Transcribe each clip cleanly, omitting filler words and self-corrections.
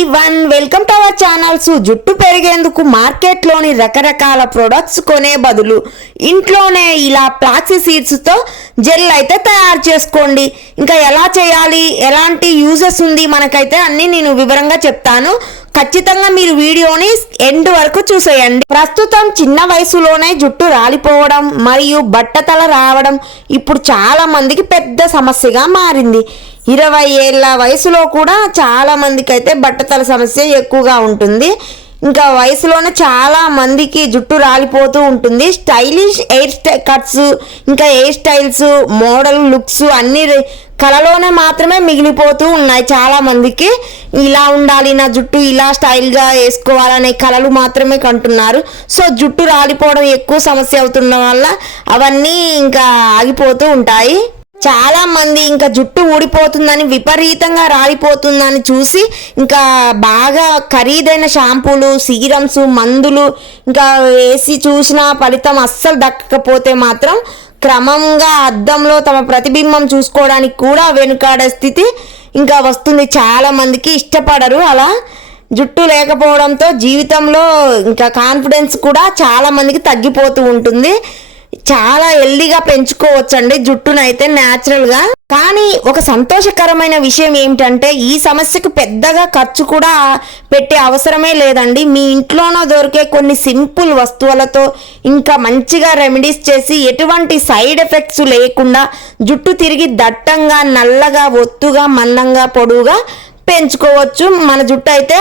Everyone welcome to our channels. జుట్టు పెరిగేందుకు మార్కెట్లోని రకరకాల products కొనే బదులు ఇంట్లోనే ఇలా ఫ్లాక్సీ సీడ్స్తో జెల్ అయితే తయారు చేసుకోండి. ఇంకా ఎలా చేయాలి, ఎలాంటి యూజెస్ ఉంది మనకైతే అన్నీ నేను వివరంగా చెప్తాను. ఖచ్చితంగా మీరు వీడియోని ఎండ్ వరకు చూసేయండి. ప్రస్తుతం చిన్న వయసులోనే జుట్టు రాలిపోవడం మరియు బట్టతల రావడం ఇప్పుడు చాలా మందికి పెద్ద సమస్యగా మారింది. 20 ఏళ్ళ వయసులో కూడా చాలా మందికి అయితే బట్టతల సమస్య ఎక్కువగా ఉంటుంది. ఇంకా వయసులోనే చాలా మందికి జుట్టు రాలిపోతూ ఉంటుంది. స్టైలిష్ కట్స్, ఇంకా హెయిర్ స్టైల్స్, మోడల్ లుక్స్ అన్నీ కళలోనే మాత్రమే మిగిలిపోతూ ఉన్నాయి. చాలా మందికి ఇలా ఉండాలి, నా జుట్టు ఇలా స్టైల్గా వేసుకోవాలనే కళలు మాత్రమే కంటున్నారు. సో జుట్టు రాలిపోవడం ఎక్కువ సమస్య అవుతున్న వల్ల అవన్నీ ఇంకా ఆగిపోతూ ఉంటాయి. చాలా మంది ఇంకా జుట్టు ఊడిపోతుందని, విపరీతంగా రాలిపోతుందని చూసి ఇంకా బాగా ఖరీదైన షాంపూలు, సీరమ్స్, మందులు ఇంకా వేసి చూసిన ఫలితం అస్సలు దక్కకపోతే మాత్రం క్రమంగా అద్దంలో తమ ప్రతిబింబం చూసుకోవడానికి కూడా వెనుకాడే స్థితి ఇంకా వస్తుంది. చాలా మందికి ఇష్టపడరు అలా. జుట్టు లేకపోవడంతో జీవితంలో ఇంకా కాన్ఫిడెన్స్ కూడా చాలా మందికి తగ్గిపోతూ ఉంటుంది. చాలా హెల్దీగా పెంచుకోవచ్చండి జుట్టునైతే న్యాచురల్గా. కానీ ఒక సంతోషకరమైన విషయం ఏమిటంటే ఈ సమస్యకు పెద్దగా ఖర్చు కూడా పెట్టే అవసరమే లేదండి. మీ ఇంట్లోనో దొరికే కొన్ని సింపుల్ వస్తువులతో ఇంకా మంచిగా రెమెడీస్ చేసి ఎటువంటి సైడ్ ఎఫెక్ట్స్ లేకుండా జుట్టు తిరిగి దట్టంగా, నల్లగా, ఒత్తుగా, మందంగా, పొడువుగా పెంచుకోవచ్చు. మన జుట్టు అయితే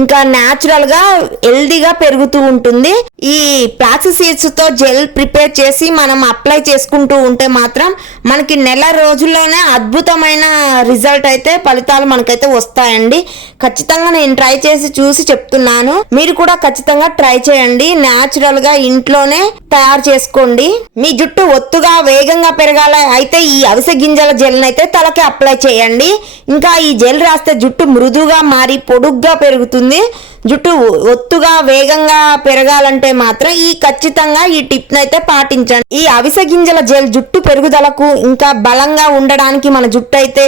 ఇంకా న్యాచురల్గా హెల్దీగా పెరుగుతూ ఉంటుంది. ఈ ఫ్లాక్సీ సీడ్స్తో జెల్ ప్రిపేర్ చేసి మనం అప్లై చేసుకుంటూ ఉంటే మాత్రం మనకి నెల రోజుల్లోనే అద్భుతమైన రిజల్ట్ అయితే ఫలితాలు మనకైతే వస్తాయండి. ఖచ్చితంగా నేను ట్రై చేసి చూసి చెప్తున్నాను. మీరు కూడా ఖచ్చితంగా ట్రై చేయండి. న్యాచురల్గా ఇంట్లోనే తయారు చేసుకోండి. మీ జుట్టు ఒత్తుగా, వేగంగా పెరగాలి అయితే ఈ అవిసె గింజల జెల్ అయితే తలకి అప్లై చేయండి. ఇంకా ఈ జెల్ రాస్తే జుట్టు మృదువుగా మారి పొడుగ్గా పెరుగుతుంది. జుట్టు ఒత్తుగా, వేగంగా పెరగాలంటే మాత్రం ఖచ్చితంగా ఈ టిప్ అయితే పాటించండి. ఈ అవిసె గింజల జెల్ జుట్టు పెరుగుదలకు ఇంకా బలంగా ఉండడానికి, మన జుట్టు అయితే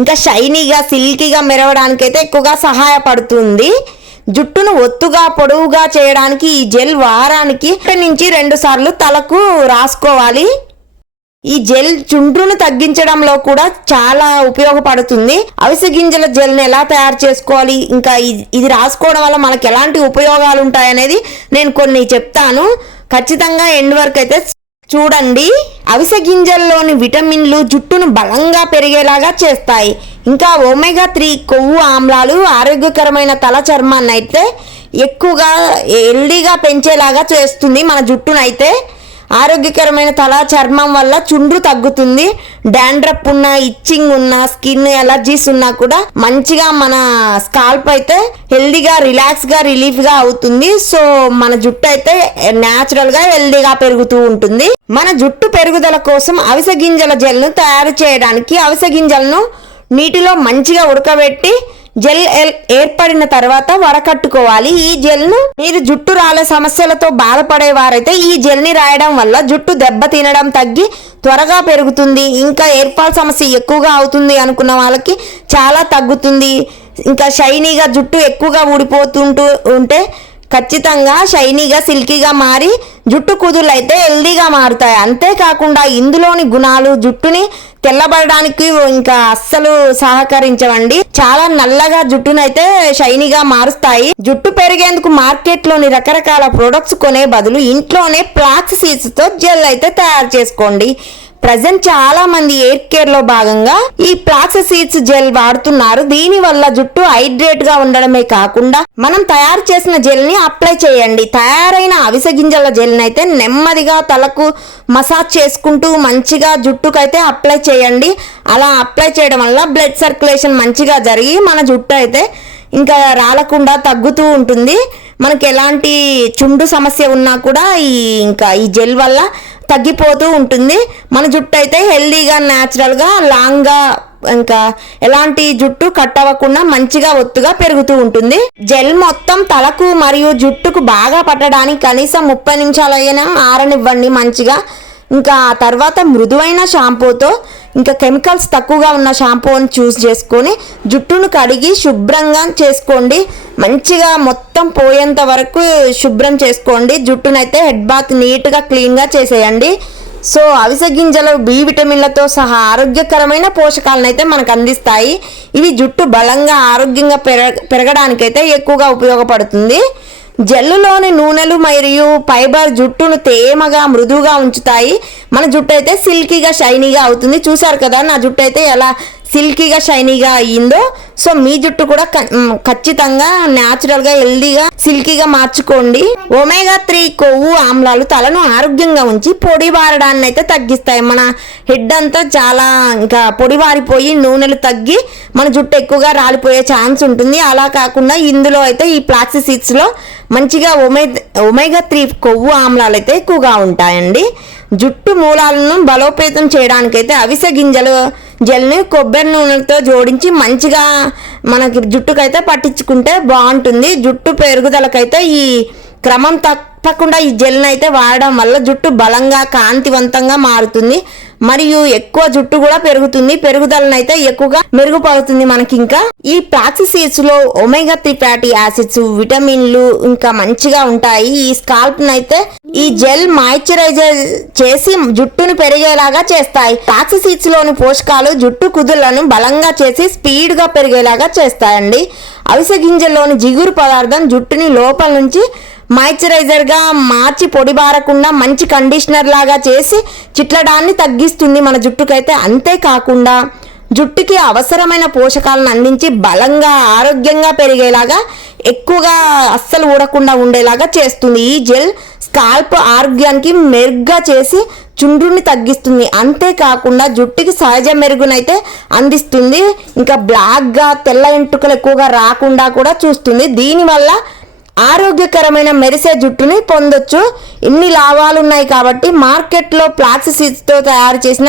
ఇంకా షైనీగా, సిల్కీగా మెరవడానికి అయితే ఎక్కువగా సహాయపడుతుంది. జుట్టును ఒత్తుగా, పొడవుగా చేయడానికి ఈ జెల్ వారానికి 1 నుంచి 2 సార్లు తలకు రాసుకోవాలి. ఈ జెల్ చుండ్రును తగ్గించడంలో కూడా చాలా ఉపయోగపడుతుంది. అవిసె గింజల జెల్ని ఎలా తయారు చేసుకోవాలి, ఇంకా ఇది రాసుకోవడం వల్ల మనకు ఎలాంటి ఉపయోగాలు ఉంటాయనేది నేను కొన్ని చెప్తాను. ఖచ్చితంగా ఎండ్ వరకు అయితే చూడండి. అవిసె గింజల్లోని విటమిన్లు జుట్టును బలంగా పెరిగేలాగా చేస్తాయి. ఇంకా ఒమేగా 3 కొవ్వు ఆమ్లాలు ఆరోగ్యకరమైన తల చర్మాన్ని అయితే ఎక్కువగా హెల్దీగా పెంచేలాగా చేస్తుంది. మన జుట్టునైతే ఆరోగ్యకరమైన తల చర్మం వల్ల చుండ్రు తగ్గుతుంది. డాండ్రఫ్ ఉన్న, ఇచ్చింగ్ ఉన్న, స్కిన్ ఎలర్జీస్ ఉన్నా కూడా మంచిగా మన స్కాల్ప్ అయితే హెల్దీగా, రిలాక్స్గా, రిలీఫ్గా అవుతుంది. సో మన జుట్టు అయితే న్యాచురల్గా హెల్దీగా పెరుగుతూ ఉంటుంది. మన జుట్టు పెరుగుదల కోసం అవిసె గింజల జెల్ను తయారు చేయడానికి అవిసె గింజలను నీటిలో మంచిగా ఉడకబెట్టి జెల్ ఏర్పడిన తర్వాత వడకట్టుకోవాలి. ఈ జెల్ను మీరు జుట్టు రాలే సమస్యలతో బాధపడేవారైతే ఈ జెల్ని రాయడం వల్ల జుట్టు దెబ్బ తినడం తగ్గి త్వరగా పెరుగుతుంది. ఇంకా హెయిర్ ఫాల్ సమస్య ఎక్కువగా అవుతుంది అనుకున్న వాళ్ళకి చాలా తగ్గుతుంది. ఇంకా షైనీగా జుట్టు ఎక్కువగా ఊడిపోతుంటూ ఉంటే ఖచ్చితంగా షైనీగా, సిల్కీగా మారి జుట్టు కుదుళ్ళు అయితే హెల్దీగా మారుతాయి. అంతేకాకుండా ఇందులోని గుణాలు జుట్టుని తెల్లబడడానికి ఇంకా అస్సలు సహకరించవండి. చాలా నల్లగా జుట్టునైతే షైనీగా మారుస్తాయి. జుట్టు పెరిగేందుకు మార్కెట్లోని రకరకాల ప్రొడక్ట్స్ కొనే బదులు ఇంట్లోనే ఫ్లాక్సీ సీడ్స్తో జెల్ అయితే తయారు చేసుకోండి. ప్రజెంట్ చాలా మంది హెయిర్ కేర్ లో భాగంగా ఈ ఫ్లాక్సీ సీడ్స్ జెల్ వాడుతున్నారు. దీని వల్ల జుట్టు హైడ్రేట్ గా ఉండడమే కాకుండా మనం తయారు చేసిన జెల్ ని అప్లై చేయండి. తయారైన అవిసె గింజల జెల్ ని అయితే నెమ్మదిగా తలకు మసాజ్ చేసుకుంటూ మంచిగా జుట్టుకైతే అప్లై చేయండి. అలా అప్లై చేయడం వల్ల బ్లడ్ సర్క్యులేషన్ మంచిగా జరిగి మన జుట్టు అయితే ఇంకా రాలకుండా తగ్గుతూ ఉంటుంది. మనకి ఎలాంటి చుండు సమస్య ఉన్నా కూడా ఈ జెల్ వల్ల తగ్గిపోతూ ఉంటుంది. మన జుట్టు అయితే హెల్దీగా, న్యాచురల్గా, లాంగ్గా, ఇంకా ఎలాంటి జుట్టు కట్ అవ్వకుండా మంచిగా ఒత్తుగా పెరుగుతూ ఉంటుంది. జెల్ మొత్తం తలకు మరియు జుట్టుకు బాగా పట్టడానికి కనీసం 30 నిమిషాలైనా ఆరనివ్వండి మంచిగా. ఇంకా ఆ తర్వాత మృదువైన షాంపూతో ఇంకా కెమికల్స్ తక్కువగా ఉన్న షాంపూని చూస్ చేసుకొని జుట్టును కడిగి శుభ్రంగా చేసుకోండి. మంచిగా మొత్తం పోయేంత వరకు శుభ్రం చేసుకోండి. జుట్టునైతే హెడ్ బాత్ నీట్గా క్లీన్గా చేసేయండి. సో అవిసె గింజలు బి విటమిన్లతో సహా ఆరోగ్యకరమైన పోషకాలను అయితే మనకు అందిస్తాయి. ఇవి జుట్టు బలంగా ఆరోగ్యంగా పెరగడానికైతే ఎక్కువగా ఉపయోగపడుతుంది. జెల్లులోని నూనెలు మరియు ఫైబర్ జుట్టును తేమగా మృదువుగా ఉంచుతాయి. మన జుట్టు అయితే సిల్కీగా షైనీగా అవుతుంది. చూసారు కదా నా జుట్టు అయితే ఎలా సిల్కీగా షైనీగా అయ్యిందో. సో మీ జుట్టు కూడా ఖచ్చితంగా న్యాచురల్గా హెల్దీగా సిల్కీగా మార్చుకోండి. ఒమేగా 3 కొవ్వు ఆమ్లాలు తలను ఆరోగ్యంగా ఉంచి పొడి బారడాన్ని అయితే తగ్గిస్తాయి. మన హెడ్ అంతా చాలా ఇంకా పొడి బారిపోయి నూనెలు తగ్గి మన జుట్టు ఎక్కువగా రాలిపోయే ఛాన్స్ ఉంటుంది. అలా కాకుండా ఇందులో అయితే ఈ ఫ్లాక్స్ సీడ్స్లో మంచిగా ఒమేగా 3 కొవ్వు ఆమ్లాలు అయితే ఎక్కువగా ఉంటాయండి. జుట్టు మూలాలను బలోపేతం చేయడానికైతే అవిసె గింజలు జెల్ని కొబ్బరి నూనెతో జోడించి మంచిగా మనకి జుట్టుకైతే పట్టించుకుంటే బాగుంటుంది. జుట్టు పెరుగుదలకైతే ఈ క్రమం తప్పకుండా ఈ జెల్ని అయితే వాడడం వల్ల జుట్టు బలంగా కాంతివంతంగా మారుతుంది మరియు ఎక్కువ జుట్టు కూడా పెరుగుతుంది. పెరుగుదలను అయితే ఎక్కువగా మెరుగుపడుతుంది మనకి. ఇంకా ఈ ఫ్లాక్స్ సీడ్స్ లో ఒమేగా 3 ఫ్యాటీ యాసిడ్స్ విటమిన్లు ఇంకా మంచిగా ఉంటాయి. ఈ స్కాల్ప్ అయితే ఈ జెల్ మాయిశ్చరైజర్ చేసి జుట్టును పెరిగేలాగా చేస్తాయి. ఫ్లాక్స్ సీడ్స్ లోని పోషకాలు జుట్టు కుదుళ్లను బలంగా చేసి స్పీడ్ గా పెరిగేలాగా చేస్తాయండి. అవిసె గింజల్లోని జిగురు పదార్థం జుట్టుని లోపల నుంచి మాయిశ్చరైజర్గా మార్చి పొడి బారకుండా మంచి కండిషనర్ లాగా చేసి చిట్లడాన్ని తగ్గిస్తుంది మన జుట్టుకైతే. అంతేకాకుండా జుట్టుకి అవసరమైన పోషకాలను అందించి బలంగా ఆరోగ్యంగా పెరిగేలాగా ఎక్కువగా అస్సలు ఊడకుండా ఉండేలాగా చేస్తుంది. ఈ జెల్ స్కాల్ప్ ఆరోగ్యానికి మెరుగ్గా చేసి చుండ్రుని తగ్గిస్తుంది. అంతేకాకుండా జుట్టుకి సహజ మెరుగునైతే అందిస్తుంది. ఇంకా బ్లాక్గా తెల్ల ఎంట్రుకలు ఎక్కువగా రాకుండా కూడా చూస్తుంది. దీనివల్ల ఆరోగ్యకరమైన మెరిసే జుట్టుని పొందొచ్చు. ఇన్ని లాభాలు ఉన్నాయి కాబట్టి మార్కెట్లో ఫ్లాక్స్ సీడ్స్తో తయారు చేసిన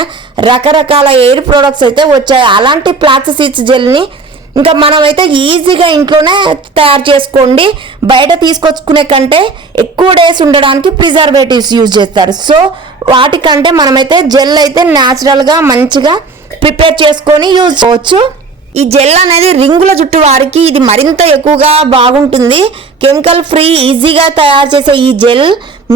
రకరకాల ఎయిర్ ప్రొడక్ట్స్ అయితే వచ్చాయి. అలాంటి ఫ్లాక్స్ సీడ్స్ జెల్ని ఇంకా మనమైతే ఈజీగా ఇంట్లోనే తయారు చేసుకోండి. బయట తీసుకొచ్చుకునే కంటే ఎక్కువ డేస్ ఉండడానికి ప్రిజర్వేటివ్స్ యూజ్ చేస్తారు. సో వాటికంటే మనమైతే జెల్ అయితే న్యాచురల్గా మంచిగా ప్రిపేర్ చేసుకొని యూజ్ చేయవచ్చు. ఈ జెల్ అనేది రింగుల జుట్టు వారికి ఇది మరింత ఎక్కువగా బాగుంటుంది. కెమికల్ ఫ్రీ ఈజీగా తయారు చేసే ఈ జెల్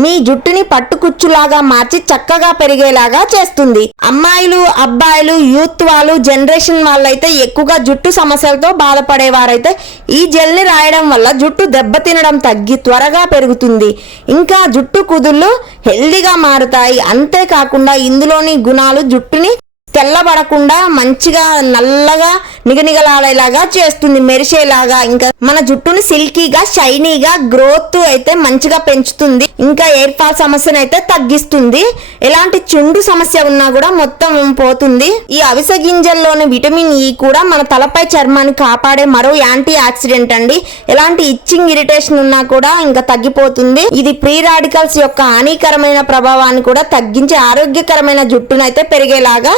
మీ జుట్టుని పట్టుకుచ్చులాగా మార్చి చక్కగా పెరిగేలాగా చేస్తుంది. అమ్మాయిలు అబ్బాయిలు యూత్ వాళ్ళు జనరేషన్ వాళ్ళైతే ఎక్కువగా జుట్టు సమస్యలతో బాధపడేవారైతే ఈ జెల్ని రాయడం వల్ల జుట్టు దెబ్బతినడం తగ్గి త్వరగా పెరుగుతుంది. ఇంకా జుట్టు కుదుళ్ళు హెల్దీగా మారుతాయి. అంతేకాకుండా ఇందులోని గుణాలు జుట్టుని తెల్లబడకుండా మంచిగా నల్లగా నిగనిగలాడేలాగా చేస్తుంది, మెరిసేలాగా. ఇంకా మన జుట్టుని సిల్కీగా షైనీగా గ్రోత్ అయితే మంచిగా పెంచుతుంది. ఇంకా ఎయిర్ ఫాల్ సమస్యను అయితే తగ్గిస్తుంది. ఎలాంటి చుండు సమస్య ఉన్నా కూడా మొత్తం పోతుంది. ఈ అవిసె గింజల్లోని విటమిన్ ఈ కూడా మన తలపై చర్మాన్ని కాపాడే మరో యాంటీ ఆక్సిడెంట్ అండి. ఎలాంటి ఇచ్చింగ్ ఇరిటేషన్ ఉన్నా కూడా ఇంకా తగ్గిపోతుంది. ఇది ఫ్రీ రాడికల్స్ యొక్క హానికరమైన ప్రభావాన్ని కూడా తగ్గించి ఆరోగ్యకరమైన జుట్టునైతే పెరిగేలాగా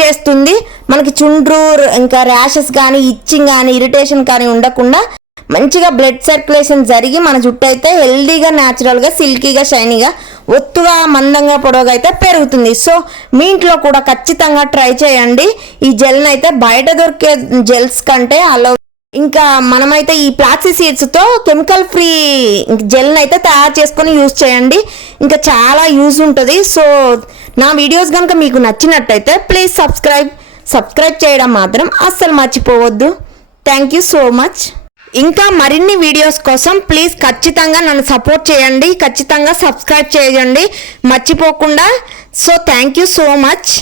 చేస్తుంది. మనకి చుండ్రు ఇంకా ర్యాషెస్ కానీ ఇచ్చింగ్ కానీ ఇరిటేషన్ కానీ ఉండకుండా మంచిగా బ్లడ్ సర్క్యులేషన్ జరిగి మన జుట్టు అయితే హెల్దీగా న్యాచురల్గా సిల్కీగా షైనీగా ఒత్తుగా మందంగా పొడవుగా అయితే పెరుగుతుంది. సో మీ ఇంట్లో కూడా ఖచ్చితంగా ట్రై చేయండి. ఈ జెల్ని అయితే బయట దొరికే జెల్స్ కంటే అలా ఇంకా మనమైతే ఈ ఫ్లాక్స్ సీడ్స్తో కెమికల్ ఫ్రీ జెల్ని అయితే తయారు చేసుకొని యూజ్ చేయండి. ఇంకా చాలా యూజ్ ఉంటుంది. సో నా వీడియోస్ కనుక మీకు నచ్చినట్టయితే ప్లీజ్ సబ్స్క్రైబ్ చేయడం మాత్రం అస్సలు మర్చిపోవద్దు. Thank you so much. ఇంకా మరిన్ని వీడియోస్ కోసం ప్లీజ్ ఖచ్చితంగా నన్ను సపోర్ట్ చేయండి. ఖచ్చితంగా సబ్స్క్రైబ్ చేయండి మర్చిపోకుండా. So thank you so much.